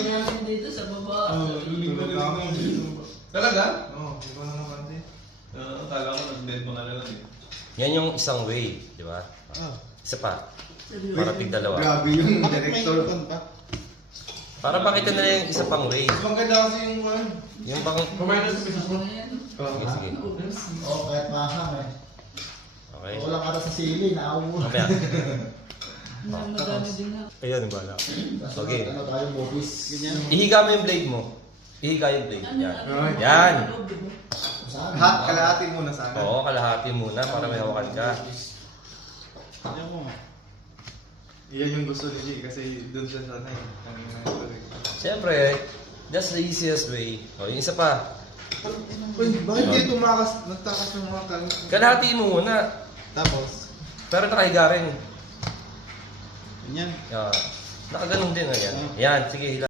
natin dito sa baba. Oo, lilig na ako. na. Talaga? Oo, di ko na napansin. Oo, akala ko nag-dead mo na lang eh. Yan yung isang way, di ba? Ah. Isa pa. Para tig dalawa. Grabe yung director. Para pakita nila yung isa pang way. Mas maganda kasi yung ano. Yung bang... Kumain na sa pisos mo. Yan? Sige. Oo, kahit mahang eh. Okay. Wala ka na sa sili, naawa. Mamaya. Na. Ayun, bala. Okay. ano tayo, movies. Ganyan. Ihiga mo yung blade mo. Ihiga yung blade. Ano Yan. yan? Ha, kalahati muna sana. Oo, kalahati muna para may hawakan ka. Yan mo. Iyan yung gusto ni G kasi doon siya sanay. Siyempre, that's the easiest way. O, yung isa pa. Uy, bakit di tumakas, nagtakas ng mga kalit? Kalahati mo muna. Tapos, Pero nakahiga rin. Yan. Nakaganon din, ayan. Yan, sige, hila.